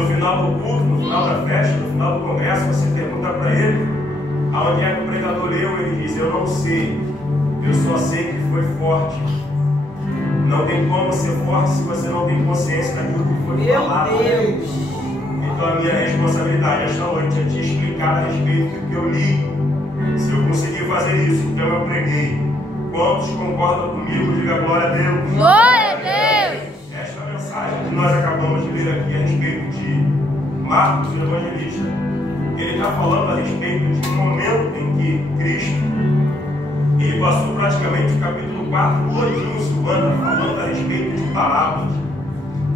no final do culto, no final da festa, no final do congresso, você pergunta para ele aonde é que o pregador leu, ele diz: eu não sei, eu só sei que foi forte. Não tem como ser forte se você não tem consciência daquilo que foi falado. Meu Deus! Então a minha responsabilidade esta noite é te explicar a respeito do que eu li. Se eu conseguir fazer isso, então eu preguei. Quantos concordam comigo? Diga glória a Deus. Glória a Deus! Esta mensagem que nós acabamos de ler aqui a respeito de Marcos, o evangelista, ele está falando a respeito de um momento em que Cristo, ele passou praticamente o capítulo 4 todinho, Silvana, falando a respeito de parábolas,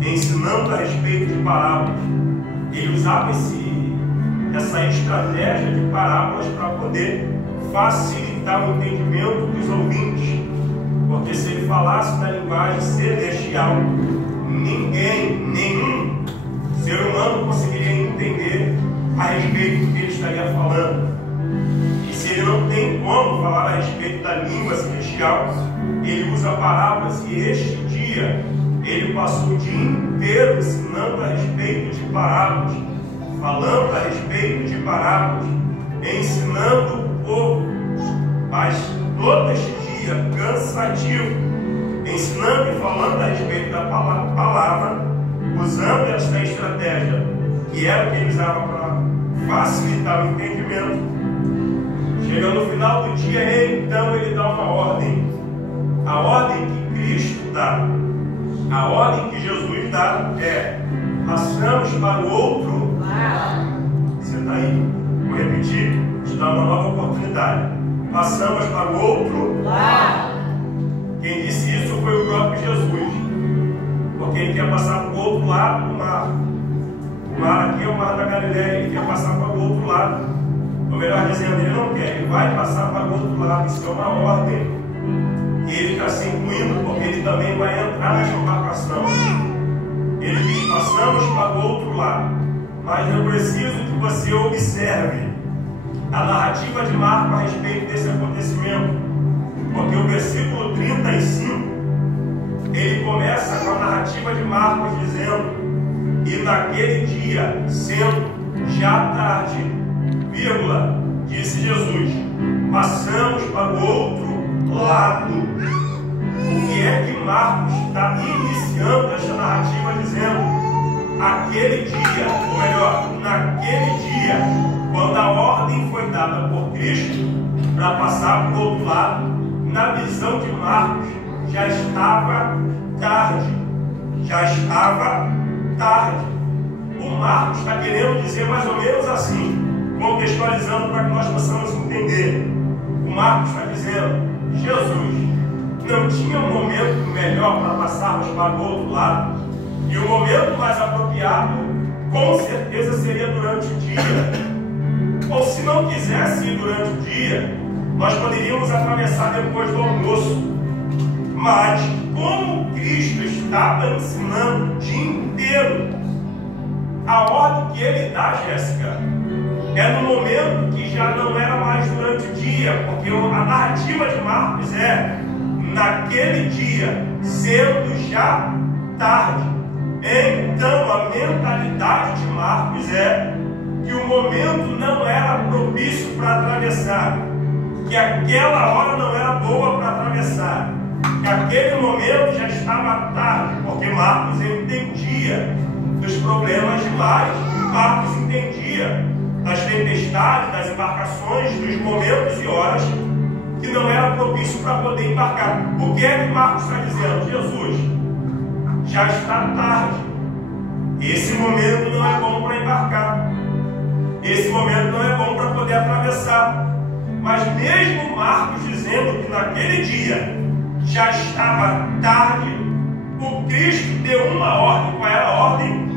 ensinando a respeito de parábolas. Ele usava essa estratégia de parábolas para poder facilitar o entendimento dos ouvintes, porque se ele falasse na linguagem celestial, nenhum ser humano conseguiria entender a respeito do que ele estaria falando. E se ele não tem como falar a respeito da língua celestial, ele usa parábolas. E este dia ele passou o dia inteiro ensinando a respeito de parábolas, falando a respeito de parábolas, ensinando o povo. Mas todo este dia cansativo, ensinando e falando a respeito da palavra, usando esta estratégia, que era o que ele usava para facilitar o entendimento. Chegando no final do dia, então ele dá uma ordem. A ordem que Cristo dá, a ordem que Jesus dá é: passamos para o outro lado. Você está aí? Vou repetir, te dar uma nova oportunidade. Passamos para o outro lado. Quem disse isso foi o próprio Jesus, porque ele quer passar para o outro lado do mar. O mar aqui é o mar da Galileia, ele quer passar para o outro lado. Ou melhor dizendo, ele não quer, ele vai passar para o outro lado. Isso é uma ordem. E ele está se incluindo, porque ele também vai entrar nessa embarcação. Ele diz: passamos para o outro lado. Mas eu preciso que você observe a narrativa de Marcos a respeito desse acontecimento, porque o versículo 35 ele começa com a narrativa de Marcos dizendo: e naquele dia, sendo já tarde, vírgula, disse Jesus, passamos para o outro lado. O que é que Marcos está iniciando esta narrativa dizendo? Aquele dia, ou melhor, naquele dia, quando a ordem foi dada por Cristo para passar para o outro lado, na visão de Marcos, já estava tarde. Já estava tarde. O Marcos está querendo dizer mais ou menos assim, contextualizando para que nós possamos entender. O Marcos está dizendo: Jesus não tinha um momento melhor para passarmos para o outro lado, e o momento mais apropriado com certeza seria durante o dia. Ou se não quisesse ir durante o dia, nós poderíamos atravessar depois do almoço. Mas como Cristo estava ensinando o dia inteiro, a ordem que ele dá, Jéssica, é no momento que já não era mais durante o dia, porque a narrativa de Marcos é naquele dia, sendo já tarde. Então a mentalidade de Marcos é que o momento não era propício para atravessar, que aquela hora não era boa para atravessar, que aquele momento já estava tarde, porque Marcos entendia dos problemas de mares, Marcos entendia das tempestades, das embarcações, dos momentos e horas que não era propício para poder embarcar. O que é que Marcos está dizendo? Jesus, já está tarde. Esse momento não é bom para embarcar. Esse momento não é bom para poder atravessar. Mas mesmo Marcos dizendo que naquele dia já estava tarde, o Cristo deu uma ordem. Qual era a ordem?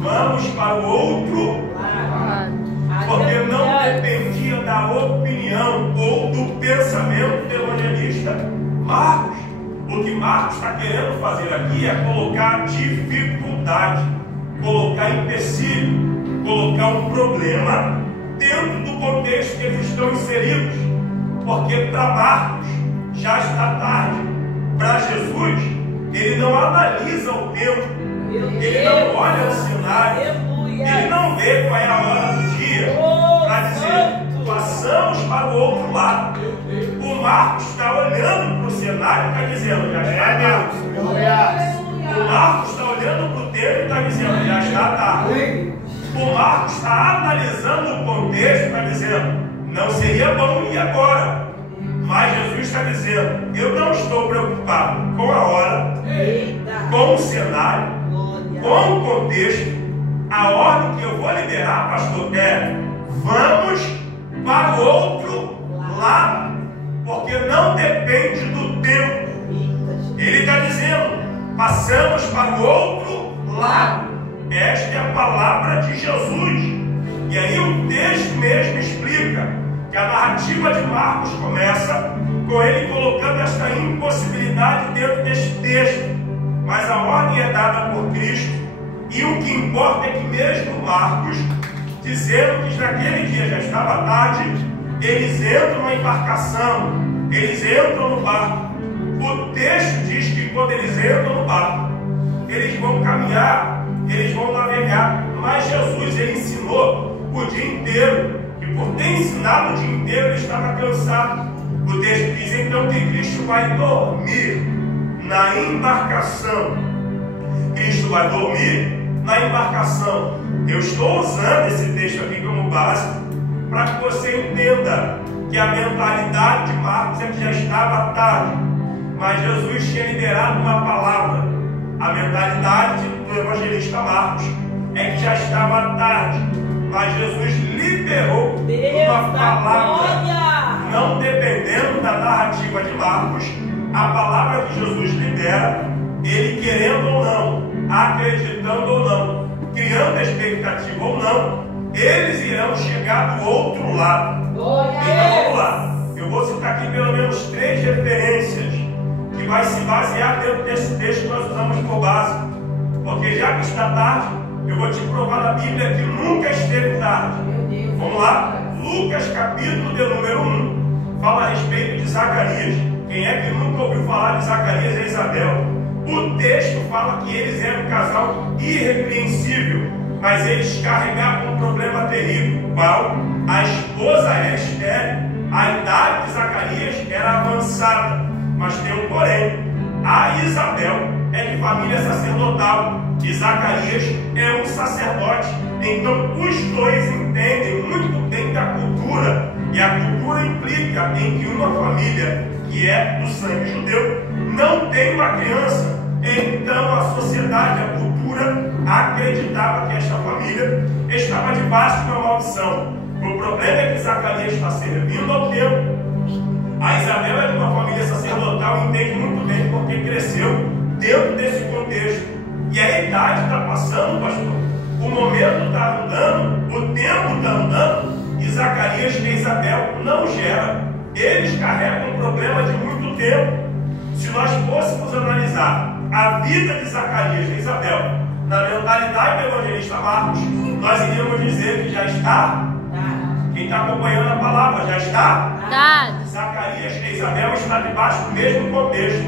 Vamos para o outro lado. Porque não dependia da opinião ou do pensamento do evangelista Marcos. O que Marcos está querendo fazer aqui é colocar dificuldade, colocar empecilho, colocar um problema dentro do contexto que eles estão inseridos. Porque para Marcos já está tarde. Para Jesus, ele não analisa o tempo, ele não olha o cenário, do outro lado. O Marcos está olhando para o cenário e está dizendo, já está tarde. O Marcos está olhando para o tempo e está dizendo, já está tarde. O Marcos está analisando o contexto e está dizendo, não seria bom ir agora. Mas Jesus está dizendo, eu não estou preocupado com a hora, com o cenário, com o contexto. A ordem que eu vou liberar, pastor, é vamos para o outro lado, porque não depende do tempo. Ele está dizendo, passamos para o outro lado. Esta é a palavra de Jesus. E aí o texto mesmo explica que a narrativa de Marcos começa com ele colocando esta impossibilidade dentro deste texto. Mas a ordem é dada por Cristo. E o que importa é que mesmo Marcos, dizendo que naquele dia já estava tarde, eles entram na embarcação, eles entram no barco. O texto diz que quando eles entram no barco, eles vão caminhar, eles vão navegar. Mas Jesus, ele ensinou o dia inteiro. E por ter ensinado o dia inteiro, ele estava cansado. O texto diz então que Cristo vai dormir na embarcação. Cristo vai dormir na embarcação. Eu estou usando esse texto aqui como base para que você entenda que a mentalidade de Marcos é que já estava tarde, mas Jesus tinha liberado uma palavra. A mentalidade do evangelista Marcos é que já estava tarde, mas Jesus liberou uma palavra, não dependendo da narrativa de Marcos. A palavra que Jesus libera, ele querendo ou não, acreditando ou não, criando expectativa ou não, eles irão chegar do outro lado. Então vamos lá, eu vou citar aqui pelo menos 3 referências que vai se basear dentro desse texto que nós usamos por base, porque já que está tarde, eu vou te provar na Bíblia que nunca esteve tarde. Vamos lá, Lucas capítulo de número 1 fala a respeito de Zacarias. Quem é que nunca ouviu falar de Zacarias e Isabel? O texto fala que eles eram um casal irrepreensível, mas eles carregavam um problema terrível. Qual? A esposa era estéril, a idade de Zacarias era avançada, mas tem um porém. A Isabel é de família sacerdotal e Zacarias é um sacerdote. Então os dois entendem muito bem da cultura, e a cultura implica em que uma família que é do sangue judeu não tem uma criança. Então a sociedade, a cultura acreditava que esta família estava debaixo de uma maldição. O problema é que Zacarias está servindo ao tempo. A Isabel é de uma família sacerdotal e entende muito bem porque cresceu dentro desse contexto. E a idade está passando, pastor. O momento está andando, o tempo está andando, e Zacarias e Isabel não geram. Eles carregam um problema de muito tempo. Se nós fôssemos analisar a vida de Zacarias e Isabel na mentalidade do evangelista Marcos, nós iríamos dizer que já está. Quem está acompanhando a palavra já está. Zacarias e Isabel estão debaixo do mesmo contexto,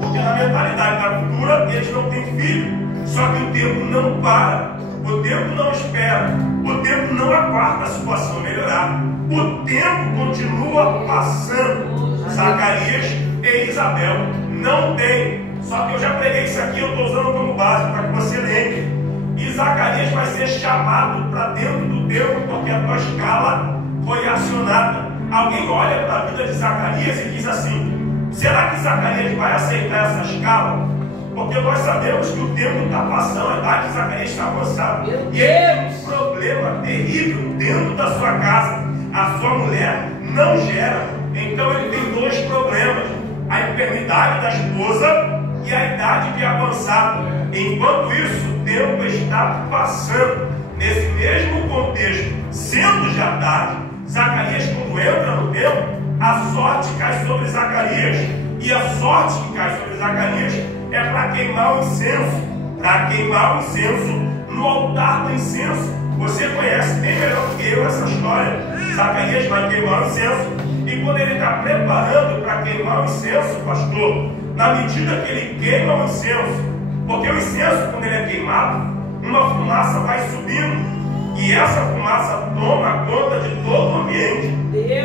porque na mentalidade da cultura eles não têm filho. Só que o tempo não para, o tempo não espera, o tempo não aguarda a situação melhorar. O tempo continua passando. Zacarias e Isabel não tem. Só que eu já preguei isso aqui, eu estou usando como base para que você lembre. E Zacarias vai ser chamado para dentro do tempo, porque a tua escala foi acionada. Alguém olha para a vida de Zacarias e diz assim: será que Zacarias vai aceitar essa escala? Porque nós sabemos que o tempo está passando, a idade de Zacarias está avançada. E ele tem um problema terrível dentro da sua casa. A sua mulher não gera. Então ele tem 2 problemas: a enfermidade da esposa e a idade de avançado. Enquanto isso, o tempo está passando. Nesse mesmo contexto, sendo já tarde, Zacarias, quando entra no tempo, a sorte cai sobre Zacarias. E a sorte que cai sobre Zacarias é para queimar o incenso. Para queimar o incenso no altar do incenso. Você conhece bem melhor do que eu essa história. Zacarias vai queimar o incenso. E quando ele está preparando para queimar o incenso, pastor, na medida que ele queima o incenso, porque o incenso, quando ele é queimado, uma fumaça vai subindo. E essa fumaça toma conta de todo o ambiente.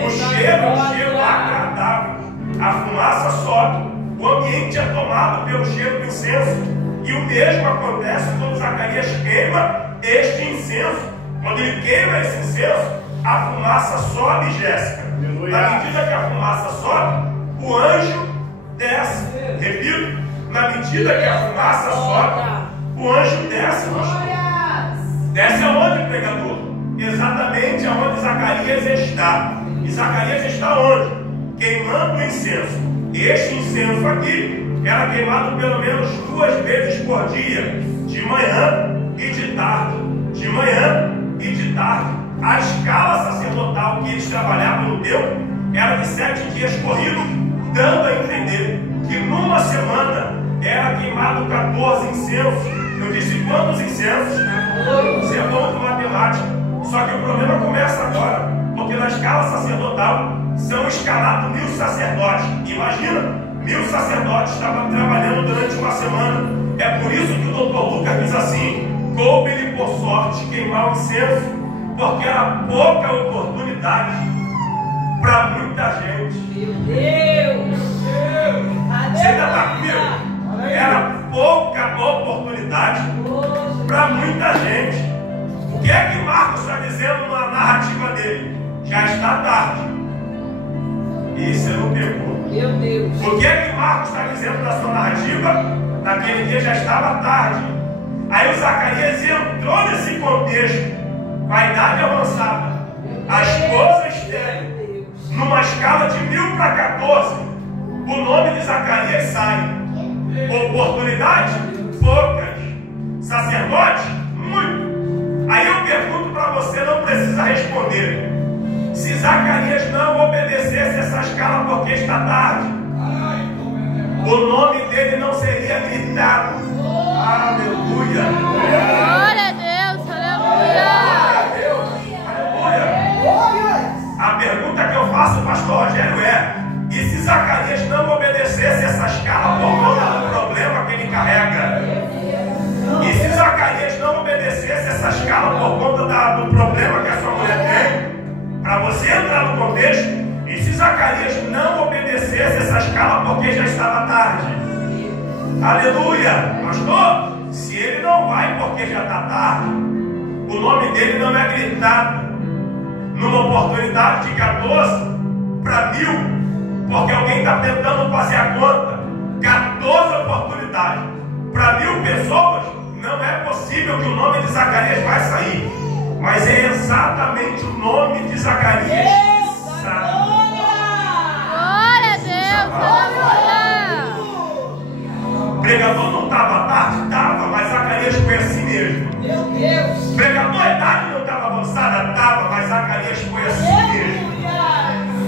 O cheiro é um cheiro agradável. A fumaça sobe. O ambiente é tomado pelo cheiro do incenso. E o mesmo acontece quando Zacarias queima este incenso. Quando ele queima esse incenso, a fumaça sobe, Jéssica. Na medida que a fumaça sobe, o anjo desce. Repito, na medida que a fumaça sobe, o anjo desce. Desce aonde, pregador? Exatamente aonde Zacarias está. E Zacarias está onde? Queimando o incenso. Este incenso aqui era queimado pelo menos 2 vezes por dia, de manhã e de tarde. De manhã e de tarde. A escala sacerdotal que eles trabalhavam no templo era de 7 dias corridos, dando a entender que numa semana era queimado 14 incensos. Eu disse quantos incensos? Você é bom com matemática. Só que o problema começa agora, porque na escala sacerdotal são escalados 1000 sacerdotes. Imagina, 1000 sacerdotes estavam trabalhando durante uma semana. É por isso que o doutor Lucas diz assim: coube-lhe por sorte queimar o incenso, porque era pouca oportunidade para muita gente. Meu Deus! Você ainda está comigo? Era pouca oportunidade para muita gente. O que é que Marcos está dizendo na narrativa dele? Já está tarde. Isso eu não pegou. Meu Deus! O que é que Marcos está dizendo na sua narrativa? Naquele dia já estava tarde. Aí o Zacarias entrou nesse contexto, com a idade avançada, a esposa estéril, numa escala de 1000 para 14, o nome de Zacarias sai. Oportunidade? Poucas. Sacerdote? Muito. Aí eu pergunto para você, não precisa responder. Se Zacarias não obedecesse essa escala porque está tarde, o nome dele não seria gritado. Aleluia. Glória a Deus, aleluia. A pergunta que eu faço, pastor Rogério, e se Zacarias não obedecesse essa escala por conta do problema que ele carrega? E se Zacarias não obedecesse essa escala por conta do problema que a sua mulher tem? Para você entrar no contexto, e se Zacarias não obedecesse essa escala porque já estava tarde? Aleluia! Pastor, se ele não vai porque já está tarde, o nome dele não é gritado numa oportunidade de 14 para 1000, porque alguém está tentando fazer a conta. 14 oportunidades para 1000 pessoas, não é possível que o nome de Zacarias vai sair. Mas é exatamente o nome de Zacarias. Glória a Deus, aleluia. O pregador não estava tarde? Estava, mas Zacarias foi assim mesmo. Meu Deus! O pregador, a idade não estava avançada? Estava, mas Zacarias foi assim mesmo.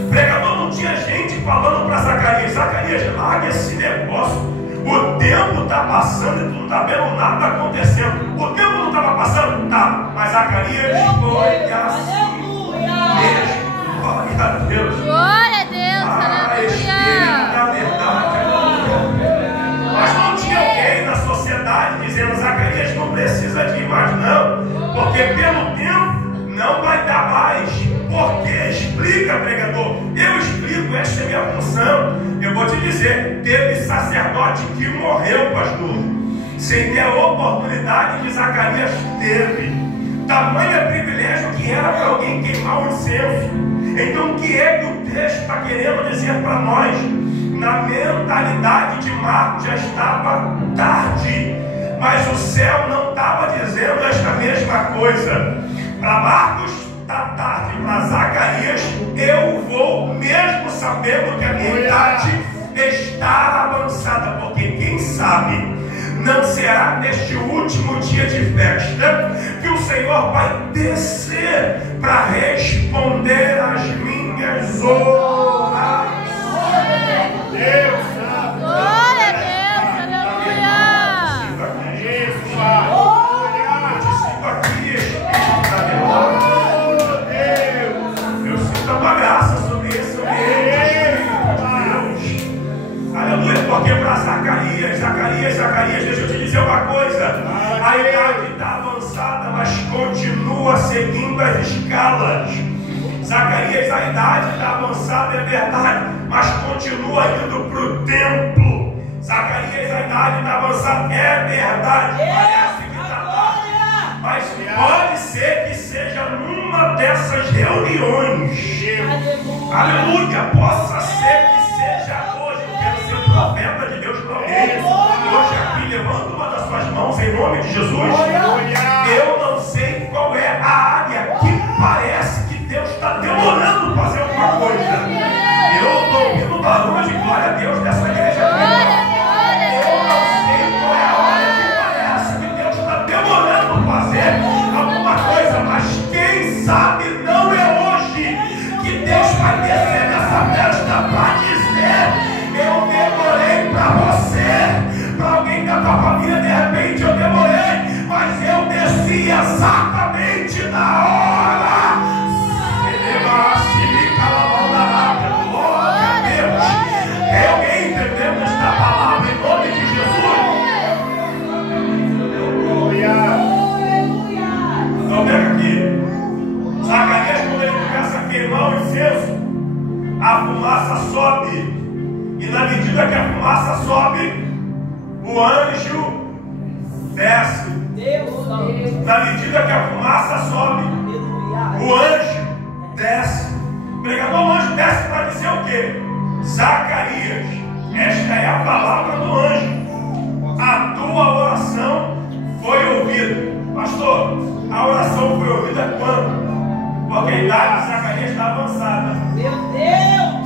O pregador não tinha gente falando para Zacarias: Zacarias, larga esse negócio. O tempo está passando e tu não está vendo nada acontecendo. O tempo não estava passando? Tá, mas Zacarias foi assim mesmo. Glória a Deus. Glória a Deus, Espírito da aleluia. verdade. Mas não tinha alguém na sociedade dizendo: Zacarias não precisa de ir mais não, porque pelo tempo não vai dar mais. Por quê? Explica, pregador. Eu explico, esta é minha função. Eu vou te dizer, teve sacerdote que morreu, pastor, sem ter a oportunidade que Zacarias teve. Tamanho privilégio que era para alguém queimar o incenso. Então o que é que o texto está querendo dizer para nós? Na mentalidade de Marcos já estava tarde, mas o céu não estava dizendo esta mesma coisa. Para Marcos está tarde, para Zacarias eu vou, mesmo sabendo que a minha idade está avançada, porque quem sabe não será neste último dia de festa que o Senhor vai descer para responder às minhas orações. Deus, Glória a Deus, aleluia. isso, Pai. Eu sinto aqui, Espírito da verdade. Eu sinto a tua graça sobre esse ambiente, Deus. Aleluia, porque para Zacarias, deixa eu te dizer uma coisa. A idade está avançada, mas continua seguindo as escalas. Zacarias, a idade está avançada, é verdade, mas continua indo para o templo. Zacarias, a idade está avançada, é verdade, parece que está tarde, mas pode ser que seja numa dessas reuniões. Aleluia, possa ser que seja hoje. Eu quero ser um profeta de Deus para alguém. Hoje aqui, levanta uma das suas mãos em nome de Jesus. Eu não sei qual é a área que parece que Deus está demorando fazer alguma coisa. Eu estou ouvindo barulho de glória a Deus dessa igreja. Eu não sei qual é a área que parece que Deus está demorando fazer alguma coisa, mas quem sabe não é hoje que Deus vai descer nessa festa para dizer: eu demorei para você. Para alguém da tua família, de repente eu demorei, mas eu desci exatamente na hora. Glória a Deus. É alguém entendendo esta palavra em nome de Jesus? Então pega aqui. Zacarias, quando ele começa a queimar o incenso, a fumaça sobe. E na medida que a fumaça sobe, o anjo desce. Na medida que a fumaça sobe, o anjo desce. O pregador, o anjo desce para dizer o quê? Zacarias, esta é a palavra do anjo. A tua oração foi ouvida. Pastor, a oração foi ouvida quando? Porque a idade de Zacarias está avançada. Meu Deus!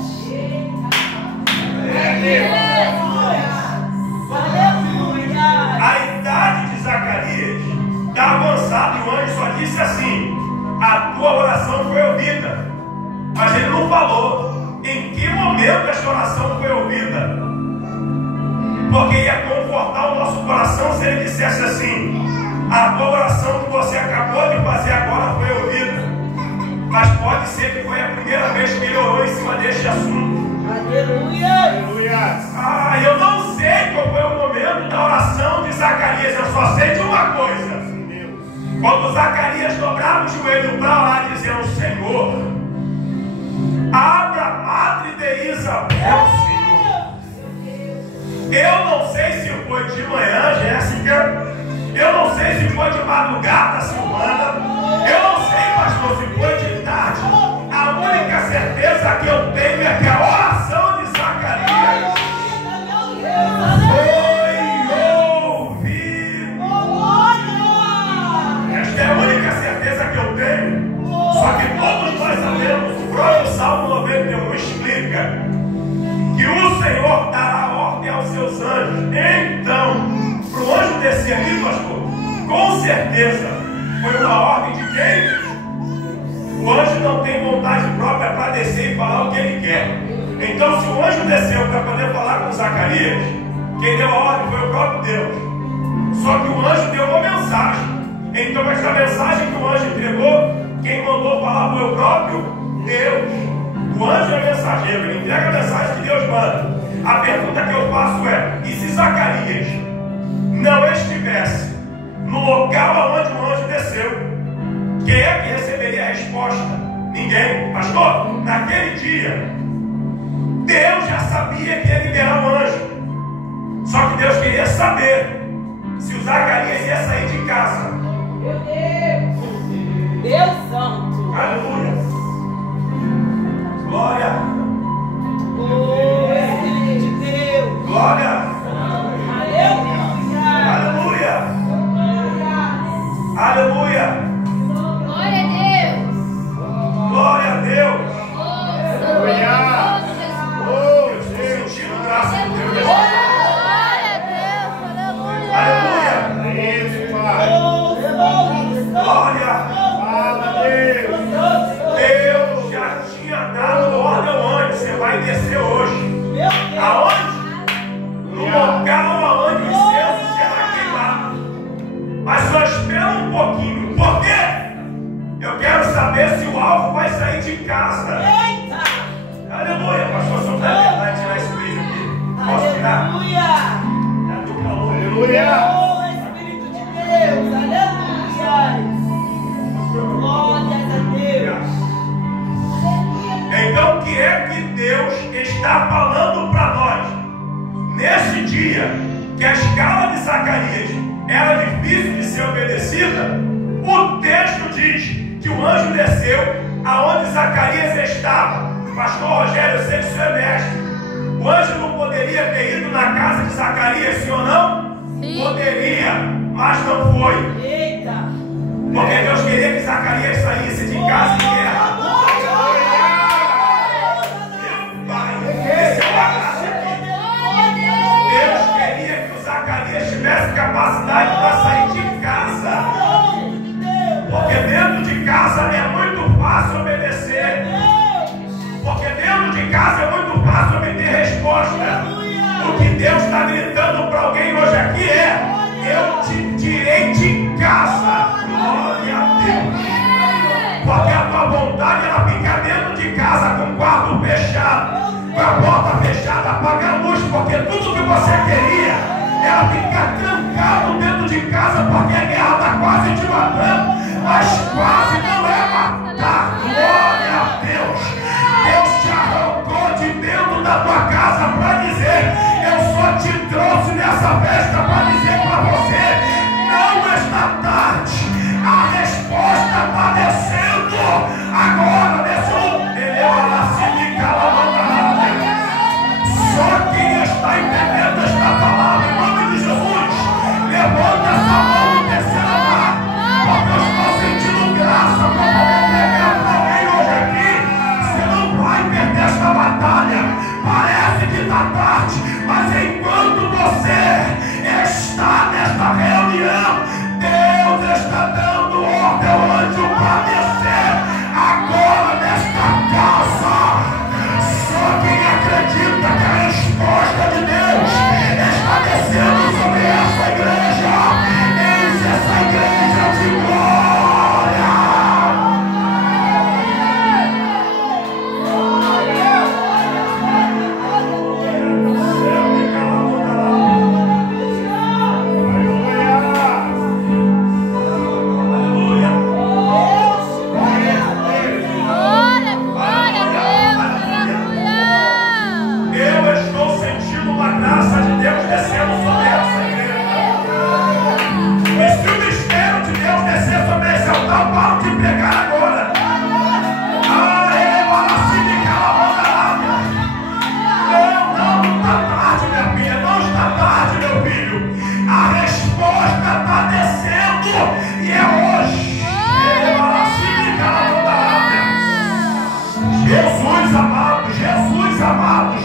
A idade de Zacarias está avançada e o anjo só disse assim: a tua oração foi ouvida. Mas ele não falou em que momento essa oração foi ouvida, porque ia confortar o nosso coração se ele dissesse assim: a tua oração que você acabou de fazer agora foi ouvida. Mas pode ser que foi a primeira vez que ele orou em cima deste assunto. Aleluia! Ah, eu não sei qual foi o momento da oração de Zacarias, eu só sei de uma coisa. Quando Zacarias dobrava o joelho para orar, dizendo: Senhor, abra a madre de Isabel, Senhor. Eu não sei se foi de manhã, Jéssica. Eu não sei se foi de madrugada, Silvana. Eu não sei, pastor, se foi de tarde. A única certeza que eu tenho é que a oração de Zacarias foi ouvida. Esta é a única certeza que eu tenho. Só que todos nós sabemos, o próprio Salmo 91 explica que o Senhor dará ordem aos seus anjos. Então, para o anjo descer ali, pastor, com certeza foi uma ordem de quem? O anjo não tem vontade própria para descer e falar o que ele quer. Então, se o anjo desceu para poder falar com Zacarias, quem deu a ordem foi o próprio Deus. Só que o anjo deu uma mensagem. Então, essa mensagem que o anjo entregou, quem mandou falar foi o próprio Deus. O anjo é mensageiro, ele entrega a mensagem que Deus manda. A pergunta que eu faço é: e se Zacarias não estivesse no local onde o anjo desceu, quem é que receberia a resposta? Ninguém. Pastor, naquele dia, Deus já sabia que ia liberar o anjo. Só que Deus queria saber se o Zacarias ia sair de casa. Meu Deus! Deus Santo! Aleluia! Glória! Oh, Espírito de Deus! Glória! Aleluia! Aleluia! Aleluia! Glória a Deus. Glória a Deus! Aleluia. Eu estou sentindo graça de Deus. Glória a Deus. Aleluia. Glória! Deus já tinha dado ordem antes. Você vai descer hoje. Aonde? No local aonde o incenso será queimado. Mas só espera um pouquinho. Por quê? Eu quero saber se o alvo vai sair de casa. Eita! Aleluia, pastor. Só para tentar tirar esse brilho aqui. Posso tirar? Aleluia! É do calor. Aleluia! Oh, Espírito de Deus! Aleluia! está falando para nós, nesse dia, que a escala de Zacarias era difícil de ser obedecida, o texto diz que o anjo desceu aonde Zacarias estava. Pastor Rogério, eu sei que o senhor é mestre. O anjo não poderia ter ido na casa de Zacarias, sim ou não? Sim. Poderia, mas não foi. Eita. Porque Deus queria que Zacarias saísse de casa em guerra. Esse é o abraço aqui. Deus queria que o Zacarias tivesse capacidade para sair de casa. Porque dentro de casa é muito fácil obedecer. Porque dentro de casa é muito fácil obter resposta. O que Deus está gritando para alguém hoje aqui é: eu te tirei de casa. Glória a Deus. Porque a tua vontade ela fica dentro de casa, com o quarto fechado, com a porta fechada, apaga a luz, porque tudo que você queria era ficar trancado dentro de casa, porque a guerra está quase te matando, mas quase não é matar. Glória a Deus. Deus te arrancou de dentro da tua casa para dizer: eu só te trouxe nessa festa para dizer para você, não está tarde, a resposta está descendo agora, desceu. Só quem está entendendo esta palavra, em nome de Jesus, levanta essa mão no terceiro mar, porque eu estou sentindo graça para poder pregar para alguém hoje aqui. Você não vai perder esta batalha. Parece que está tarde, mas enquanto você está nesta reunião, Deus está dando ordem ao anjo para descer agora nesta casa. Só quem acredita que a resposta de Deus está descendo sobre essa igreja, enche essa igreja de glória.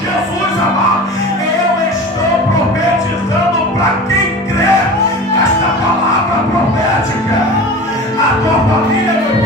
Jesus amado, eu estou profetizando para quem crê nesta palavra profética. A tua família, meu